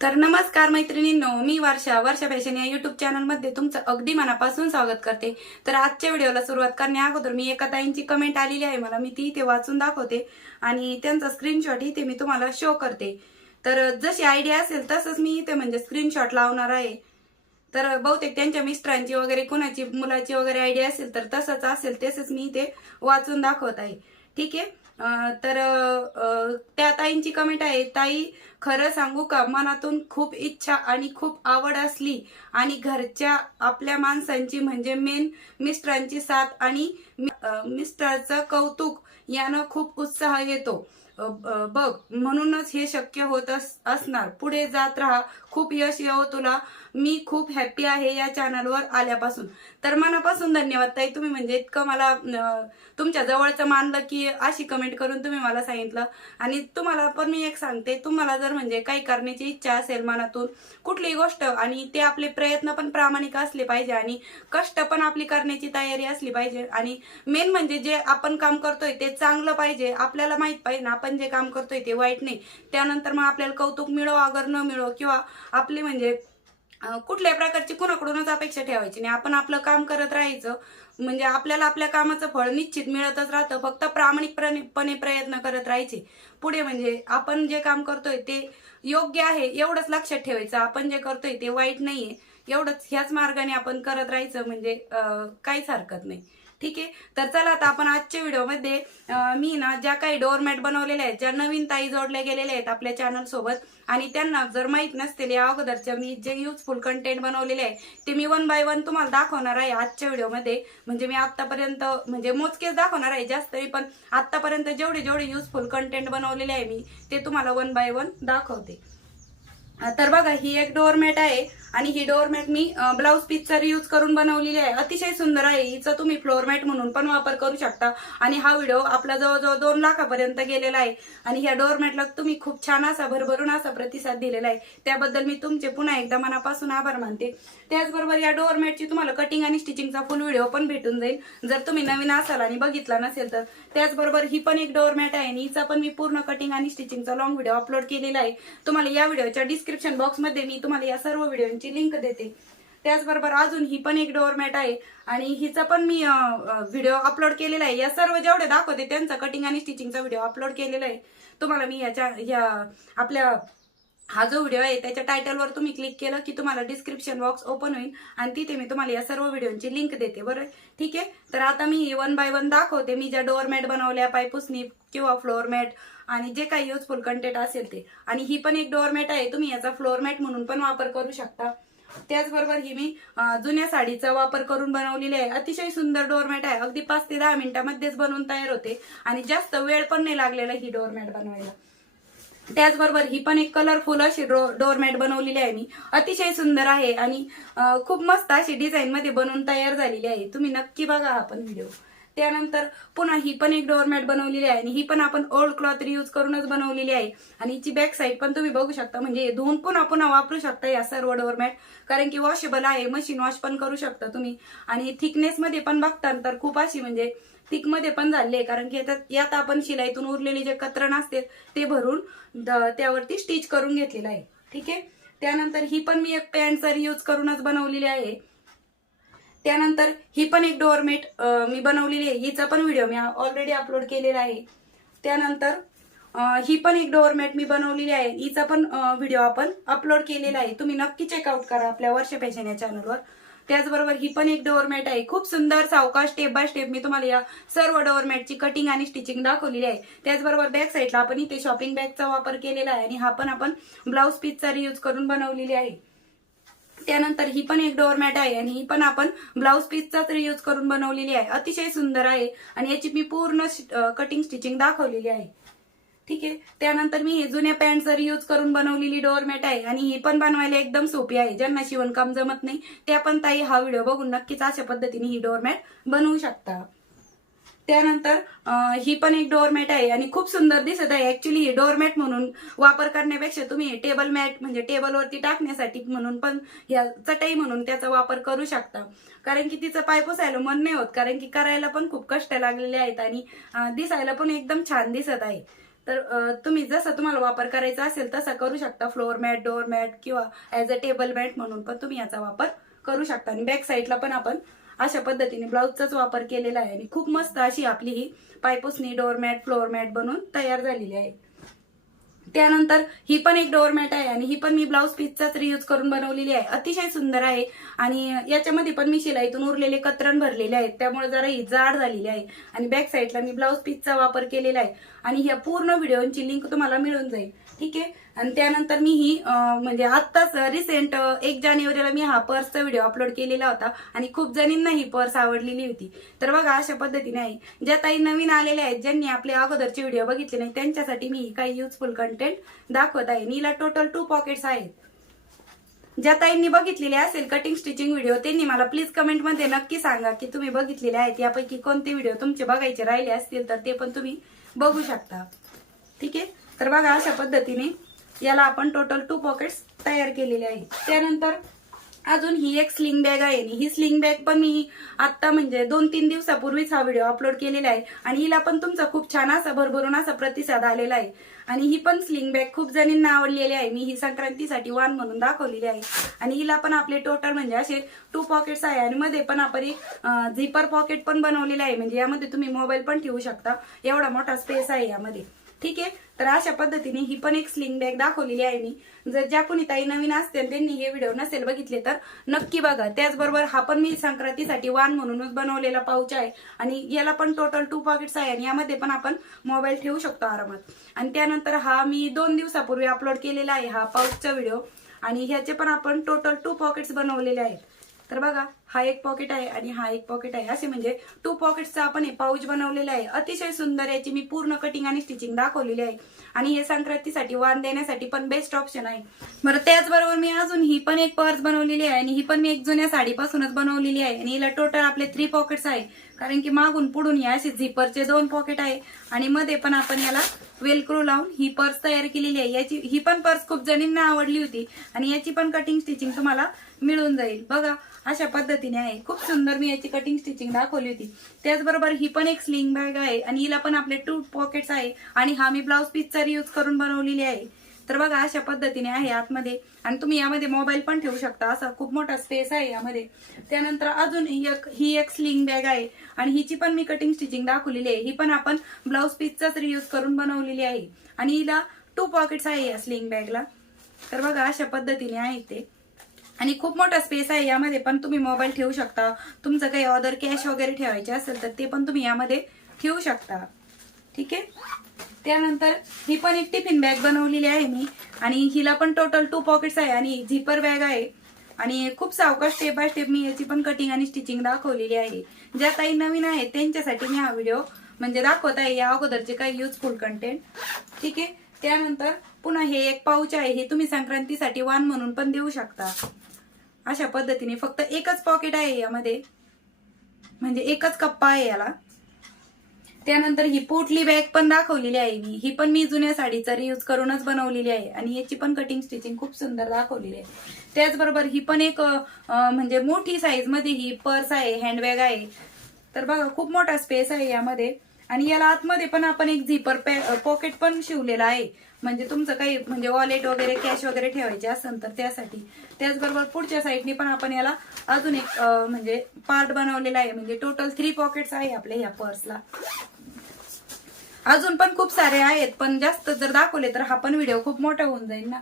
तर नमस्कार मैत्रिणींनो मी वर्षा वर्षा फॅशन या युट्यूब चॅनलमध्ये तुमचं अगदी मनापासून स्वागत करते. तर आजच्या व्हिडिओला सुरुवात करण्या अगोदर मी एका ताईंची कमेंट आलेली आहे. मला मी ती इथे वाचून दाखवते आणि त्यांचा स्क्रीनशॉट इथे मी तुम्हाला शो करते. तर जशी आयडिया असेल तसंच मी इथे म्हणजे स्क्रीनशॉट लावणार आहे. तर बहुतेक त्यांच्या मिस्टरांची वगैरे कुणाची मुलाची वगैरे आयडिया असेल तर तसंच असेल तसंच मी इथे वाचून दाखवत आहे. ठीक आहे? तर त्या ताईंची कमेंट आहे ताई खरं सांगू का? मनातून खूप इच्छा आणि खूप आवड असली आणि घरच्या आपल्या माणसांची म्हणजे मेन मिस्टरांची साथ आणि मिस्टरचं कौतुक यानं खूप उत्साह येतो. बघ म्हणूनच हे शक्य होत अस- असणार. पुढे जात राहा. खूप यश येवो तुला. मी खूप हॅप्पी आहे या चॅनलवर आल्यापासून. तर मनापासून धन्यवाद ताई. तुम्ही म्हणजे इतकं मला तुमच्या जवळचं मानलं की अशी कमेंट करून तुम्ही मला सांगितलं. आणि तुम्हाला पण मी एक सांगते. तुम्हाला जर म्हणजे काही करण्याची इच्छा असेल मनातून कुठलीही गोष्ट आणि ते आपले प्रयत्न पण प्रामाणिक असले पाहिजे आणि कष्ट पण आपली करण्याची तयारी असली पाहिजे. आणि मेन म्हणजे जे आपण काम करतोय ते चांगलं पाहिजे. आपल्याला माहीत पाहिजे ना आपण जे काम करतोय ते वाईट नाही. त्यानंतर मग आपल्याला कौतुक मिळो अगर न मिळो किंवा आपली म्हणजे कुठल्याही प्रकारची कुणाकडूनच अपेक्षा ठेवायची नाही. आपण आपलं काम करत राहायचं म्हणजे आपल्याला आपल्या कामाचं फळ निश्चित मिळतच राहतं. फक्त प्रामाणिकपणे प्रयत्न करत राहायचे. पुढे म्हणजे आपण जे काम करतोय ते योग्य आहे एवढंच लक्षात ठेवायचं. आपण जे करतोय ते वाईट नाहीये. एवढंच ह्याच मार्गाने आपण करत राहायचं म्हणजे काहीच हरकत नाही. ठीक आहे? तर चला आता आपण आजच्या व्हिडिओमध्ये मी ना ज्या काही डोअरमॅट बनवलेल्या आहेत ज्या नवीन ताई जोडल्या गेलेल्या आहेत आपल्या चॅनल सोबत आणि त्यांना जर माहीत नसतील या अगोदरच्या मी जे युजफुल कंटेंट बनवलेले आहे ते मी वन बाय वन तुम्हाला दाखवणार आहे आजच्या व्हिडिओमध्ये. म्हणजे मी आतापर्यंत म्हणजे मोजकेच दाखवणार आहे जास्त नाही पण आतापर्यंत जेवढे जेवढे युजफुल कंटेंट बनवलेले आहे मी ते तुम्हाला वन बाय वन दाखवते. तर बघा ही एक डोअरमॅट आहे आणि ही डोअरमॅट मी ब्लाऊज पीसचा रियूज करून बनवलेली आहे. अतिशय सुंदर आहे. हिचा तुम्ही फ्लोअरमॅट म्हणून पण वापर करू शकता. आणि हा व्हिडिओ आपला जवळजवळ दोन लाखापर्यंत गेलेला आहे. आणि ह्या डोअरमॅटला तुम्ही खूप छान असा भरभरून असा प्रतिसाद दिलेला आहे. त्याबद्दल मी तुमचे पुन्हा एकदा मनापासून आभार मानते. त्याचबरोबर या डोअरमॅटची तुम्हाला कटिंग आणि स्टिचिंगचा फुल व्हिडिओ पण भेटून जाईल. जर तुम्ही नवीन असाल आणि बघितला नसेल तर. त्याचबरोबर ही पण एक डोअरमॅट आहे आणि हिचा पण मी पूर्ण कटिंग आणि स्टिचिंगचा लॉंग व्हिडिओ अपलोड केलेला आहे. तुम्हाला या व्हिडिओच्या डिस्क डिस्क्रिप्शन बॉक्समध्ये मी तुम्हाला या सर्व व्हिडिओची लिंक देते. त्याचबरोबर अजून ही पण एक डोअरमॅट आहे. आणि हिचा पण मी व्हिडिओ अपलोड केलेला आहे. या सर्व जेवढे दाखवते त्यांचा कटिंग आणि स्टिचिंगचा व्हिडिओ अपलोड केलेला आहे. तुम्हाला मी याच्या या आपल्या हा जो व्हिडिओ आहे त्याच्या टायटलवर तुम्ही क्लिक केलं की तुम्हाला डिस्क्रिप्शन बॉक्स ओपन होईल. आणि तिथे मी तुम्हाला या सर्व व्हिडिओची लिंक देते बरं? ठीक आहे? तर आता मी वन बाय वन दाखवते. मी ज्या डोअरमॅट बनवल्या पायपुसनी किंवा फ्लोअरमॅट आणि जे काही युजफुल कंटेंट असेल ते. आणि ही पण एक डोअरमॅट आहे. तुम्ही याचा फ्लोअरमॅट म्हणून पण वापर करू शकता. त्याचबरोबर ही मी जुन्या साडीचा वापर करून बनवलेली आहे. अतिशय सुंदर डोअरमॅट आहे. अगदी पाच ते दहा मिनिटांमध्येच बनवून तयार होते. आणि जास्त वेळ पण नाही लागलेला ही डोअरमॅट बनवायला. त्याचबरोबर ही पण एक कलरफुल अशी डोरमॅट बनवलेली आहे मी. अतिशय सुंदर आहे आणि खूप मस्त अशी डिझाईन मध्ये बनवून तयार झालेली आहे. तुम्ही नक्की बघा हा पण व्हिडिओ त्यानंतर पुन्हा ही पण एक डोअरमॅट बनवलेली आहे आणि ही पण आपण ओल्ड क्लॉथ रियूज करूनच बनवलेली आहे. आणि हिची बॅक साईड पण तुम्ही बघू शकता. म्हणजे दोन धुवून पुन्हा पुन्हा वापरू शकता या सर्व डोअरमॅट कारण की वॉशेबल आहे मशीन वॉश पण करू शकता तुम्ही. आणि थिकनेस मध्ये पण बघता तर खूप अशी म्हणजे थिकमध्ये पण झाले आहे. कारण की याच्यात यात आपण शिलाईतून उरलेले जे कतरण असते ते भरून द- त्यावरती स्टिच करून घेतलेलं आहे. ठीक आहे? त्यानंतर ही पण मी एक पॅन्टचा रियूज करूनच बनवलेली आहे. त्यानंतर ही पण एक डोअरमेट मी बनवलेली आहे. हिचा पण व्हिडिओ मी ऑलरेडी अपलोड केलेला आहे. त्यानंतर ही पण एक डोअरमॅट मी बनवलेली आहे. हिचा पण व्हिडिओ आपण अपलोड केलेला आहे. तुम्ही नक्की चेकआउट करा आपल्या वर्ष फॅशन या चॅनलवर त्याचबरोबर ही पण एक डोअरमॅट आहे. खूप सुंदर सावकाश स्टेप बाय स्टेप मी तुम्हाला या सर्व डोअरमॅटची कटिंग आणि स्टिचिंग दाखवलेली आहे. त्याचबरोबर बॅक साईडला आपण इथे शॉपिंग बॅगचा वापर केलेला आहे आणि हा पण आपण ब्लाऊज पीसचा रियूज करून बनवलेली आहे. त्यानंतर ही पण एक डोअरमॅट आहे आणि ही पण आपण ब्लाऊज पीसचाच रियूज करून बनवलेली आहे. अतिशय सुंदर आहे आणि याची मी पूर्ण कटिंग स्टिचिंग दाखवलेली आहे. ठीक आहे? त्यानंतर मी हे जुन्या पॅन्टचा रियूज करून बनवलेली डोअरमॅट आहे आणि ही पण बनवायला एकदम सोपी आहे. ज्यांना शिवणकाम जमत नाही त्या पण ताई हा व्हिडिओ बघून नक्कीच अशा पद्धतीने ही डोअरमॅट बनवू शकता. त्यानंतर ही पण एक डोअरमॅट आहे आणि खूप सुंदर दिसत आहे. ऍक्च्युली ही डोअरमॅट म्हणून वापर करण्यापेक्षा तुम्ही टेबल मॅट म्हणजे टेबलवरती टाकण्यासाठी म्हणून पण ह्या चटई म्हणून त्याचा वापर करू शकता. कारण की तिचं पाय पुसायला मन नाही होत. कारण की करायला पण खूप कष्ट लागलेले आहेत आणि दिसायला पण एकदम छान दिसत आहे. तर तुम्ही जसं तुम्हाला वापर करायचा असेल तसा करू शकता. फ्लोअर मॅट डोअर मॅट किंवा ऍज अ टेबल मॅट म्हणून पण तुम्ही याचा वापर करू शकता. आणि बॅक साईडला पण आपण अशा पद्धतीने ब्लाऊजचाच वापर केलेला आहे आणि खूप मस्त अशी आपली ही पायपुसणी डोअरमॅट फ्लोअरमॅट बनून तयार झालेली आहे. त्यानंतर ही पण एक डोअरमॅट आहे आणि ही पण मी ब्लाऊज पीसचाच रियूज करून बनवलेली आहे. अतिशय सुंदर आहे आणि याच्यामध्ये पण मी शिलाईतून उरलेले कतरण भरलेले आहेत. त्यामुळे जरा ही जाड झालेली आहे आणि बॅक साईडला मी ब्लाऊज पीसचा वापर केलेला आहे. आणि ह्या पूर्ण व्हिडिओची लिंक तुम्हाला मिळून जाईल. ठीक आहे? आणि त्यानंतर मी ही म्हणजे आत्ताच रिसेंट एक जानेवारीला मी हा पर्सचा व्हिडिओ अपलोड केलेला होता आणि खूप जणींना ही पर्स आवडलेली होती. तर बघा अशा पद्धतीने आहे. ज्या ताई नवीन आलेल्या आहेत ज्यांनी आपले अगोदरचे व्हिडिओ बघितले नाही त्यांच्यासाठी मी काही युजफुल कंटेंट दाखवत आहे. नीला टोटल टू पॉकेट्स आहेत. ज्या ताईंनी बघितलेले असेल कटिंग स्टिचिंग व्हिडिओ त्यांनी मला प्लीज कमेंटमध्ये नक्की सांगा की तुम्ही बघितलेले आहेत. यापैकी कोणते व्हिडिओ तुमचे बघायचे राहिले असतील तर ते पण तुम्ही बघू शकता. ठीक आहे? तर बघा अशा पद्धतीने याला आपण टोटल टू पॉकेट्स तयार केलेले आहे. त्यानंतर अजून ही एक स्लिंग बॅग आहे आणि ही स्लिंग बॅग पण मी आता म्हणजे दोन तीन दिवसापूर्वीच हा व्हिडिओ अपलोड केलेला आहे. आणि हिला पण तुमचा खूप छान असा भरभरून असा प्रतिसाद आलेला आहे. आणि ही पण स्लिंग बॅग खूप जणींना आवडलेली आहे. मी ही संक्रांतीसाठी वान म्हणून दाखवलेली आहे. आणि हिला पण आपले टोटल म्हणजे असे टू पॉकेट्स आहे. आणि मध्ये पण आपण एक झिपर पॉकेट पण बनवलेलं आहे. म्हणजे यामध्ये तुम्ही मोबाईल पण ठेवू शकता. एवढा मोठा स्पेस आहे यामध्ये. ठीक आहे? तर अशा पद्धतीने ही पण एक स्लिंग बॅग दाखवलेली आहे मी. जर ज्या कोणी ताई नवीन असतील त्यांनी हे व्हिडिओ नसेल बघितले तर नक्की बघा. त्याचबरोबर हा पण मी संक्रांतीसाठी वान म्हणूनच बनवलेला पाऊच आहे. आणि याला पण टोटल टू पॉकेट्स आहे आणि यामध्ये पण आपण मोबाईल ठेवू शकतो आरामात. आणि त्यानंतर हा मी दोन दिवसापूर्वी अपलोड केलेला आहे हा पाऊचचा व्हिडिओ आणि ह्याचे पण आपण टोटल टू पॉकेट्स बनवलेले आहेत. तर बघा हा एक पॉकेट आहे आणि हा एक पॉकेट आहे. असे म्हणजे टू पॉकेटचा आपण हे पाऊच बनवलेला आहे. अतिशय सुंदर याची मी पूर्ण कटिंग आणि स्टिचिंग दाखवलेली आहे. आणि हे संक्रांतीसाठी वाण देण्यासाठी पण बेस्ट ऑप्शन आहे. बरं त्याचबरोबर मी अजून ही पण एक पर्स बनवलेली आहे आणि ही पण मी एक जुन्या साडीपासूनच बनवलेली आहे. आणि हिला टोटल आपले थ्री पॉकेट्स आहे. कारण की मागून पुढून या असे झिपरचे दोन पॉकेट आहे. आणि मध्ये पण आपण याला वेलक्रो लावून ही पर्स तयार केलेली आहे. याची ही पण पर्स खूप जणींना आवडली होती. आणि याची पण कटिंग स्टिचिंग तुम्हाला मिळून जाईल. बघा अशा पद्धतीने आहे. खूप सुंदर मी याची कटिंग स्टिचिंग दाखवली होती. त्याचबरोबर ही पण एक स्लिंग बॅग आहे. आणि हिला पण आपले टू पॉकेट्स आहे. आणि हा मी ब्लाऊज पीसचा यूज करून बनवलेली आहे. तर बघा अशा पद्धतीने आहे आतमध्ये. आणि तुम्ही यामध्ये मोबाईल पण ठेवू शकता. असा खूप मोठा स्पेस आहे यामध्ये. त्यानंतर अजून एक ही एक स्लिंग बॅग आहे. आणि हिची पण मी कटिंग स्टिचिंग दाखवलेली आहे. ही पण आपण ब्लाऊज पीसचाच रियूज करून बनवलेली आहे. आणि हिला टू पॉकेट्स आहे या स्लिंग बॅगला तर बघा अशा पद्धतीने आहे ते. आणि खूप मोठा स्पेस आहे यामध्ये पण तुम्ही मोबाईल ठेवू शकता. तुमचं काही ऑर्डर कॅश वगैरे ठेवायचे असेल तर ते पण तुम्ही यामध्ये ठेवू शकता. ठीक आहे? त्यानंतर ही पण एक टिफिन बॅग बनवलेली आहे मी. आणि हिला पण टोटल टू पॉकेट्स आहे आणि झिपर बॅग आहे. आणि खूप सावकाश स्टेप बाय स्टेप मी याची पण कटिंग आणि स्टिचिंग दाखवलेली आहे. ज्या काही नवीन आहेत त्यांच्यासाठी मी हा व्हिडिओ म्हणजे दाखवत आहे. या अगोदरचे काही युजफुल कंटेंट ठीक आहे? त्यानंतर पुन्हा हे एक पाऊच आहे. हे तुम्ही संक्रांतीसाठी वान म्हणून पण देऊ शकता. अशा पद्धतीने फक्त एकच पॉकेट आहे यामध्ये. म्हणजे एकच कप्पा आहे याला. त्यानंतर ही पोटली बॅग पण दाखवलेली आहे मी. ही पण मी जुन्या साडीचा रियूज करूनच बनवलेली आहे. आणि याची पण कटिंग स्टिचिंग खूप सुंदर दाखवलेली आहे. त्याचबरोबर ही पण एक म्हणजे मोठी साईजमध्ये ही पर्स आहे हँडबॅग आहे. तर बघा खूप मोठा स्पेस आहे यामध्ये. आणि याला आतमध्ये पण आपण एक झिपर पॉकेट पण शिवलेला आहे. म्हणजे तुमचं काही म्हणजे वॉलेट वगैरे कॅश वगैरे ठेवायचे असेल तर त्यासाठी. त्याचबरोबर पुढच्या साईडने पण आपण याला अजून एक म्हणजे पार्ट बनवलेला आहे. म्हणजे टोटल थ्री पॉकेट्स आहे आपल्या ह्या पर्सला अजून पण खूप सारे आहेत पण जास्त जर दाखवले तर हा पण व्हिडिओ खूप मोठा होऊन जाईल ना.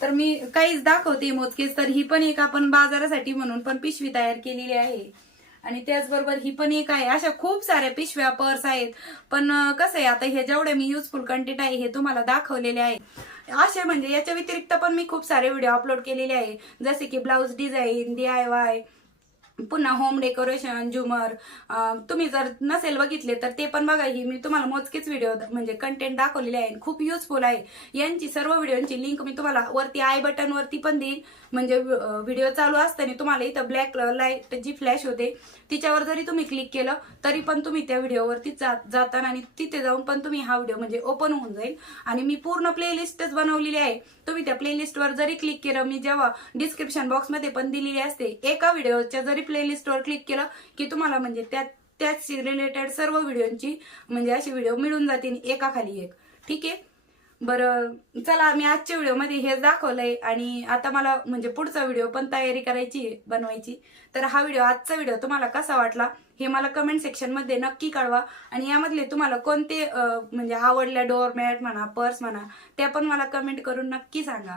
तर मी काहीच दाखवते मोजकेच तर ही पण एक आपण बाजारासाठी म्हणून पण पिशवी तयार केलेली आहे. आणि त्याचबरोबर ही पण एक आहे. अशा खूप साऱ्या पिशव्या पर्स आहेत. पण कसं आहे आता हे जेवढे मी युजफुल कंटेंट आहे हे तुम्हाला दाखवलेले आहे. असे म्हणजे याच्या व्यतिरिक्त पण मी खूप सारे व्हिडिओ अपलोड केलेले आहे. जसे की blouse design D I Y पुन्हा होम डेकोरेशन झुमर तुम्ही जर नसेल बघितले तर ते पण बघा. ही मी तुम्हाला मोजकेच व्हिडिओ म्हणजे कंटेंट दाखवलेले आहे. खूप युजफुल आहे. यांची सर्व व्हिडिओची लिंक मी तुम्हाला वरती आय बटन वरती पण देईन. म्हणजे व्हिडिओ चालू असताना तुम्हाला इथं ब्लॅक लाइट जी फ्लॅश होते तिच्यावर जरी तुम्ही क्लिक केलं तरी पण तुम्ही त्या व्हिडिओवरती जाताना आणि तिथे जाऊन पण तुम्ही हा व्हिडिओ म्हणजे ओपन होऊन जाईल. आणि मी पूर्ण प्लेलिस्टच बनवलेली आहे. तुम्ही त्या प्लेलिस्टवर जरी क्लिक केलं मी जेव्हा डिस्क्रिप्शन बॉक्समध्ये पण दिलेली असते एका व्हिडिओच्या जरी प्लेलिस्टवर क्लिक केलं की तुम्हाला म्हणजे त्या त्याच रिलेटेड सर्व व्हिडिओची म्हणजे असे व्हिडिओ मिळून जातील एका खाली एक. ठीक आहे? बरं चला मी आजच्या व्हिडिओमध्ये हेच दाखवलंय आणि आता मला म्हणजे पुढचा व्हिडिओ पण तयारी करायची आहे बनवायची. तर हा व्हिडिओ आजचा व्हिडिओ तुम्हाला कसा वाटला हे मला कमेंट सेक्शनमध्ये नक्की कळवा आणि यामधले तुम्हाला कोणते म्हणजे आवडल्या डोअरमॅट म्हणा पर्स म्हणा त्या पण मला कमेंट करून नक्की सांगा.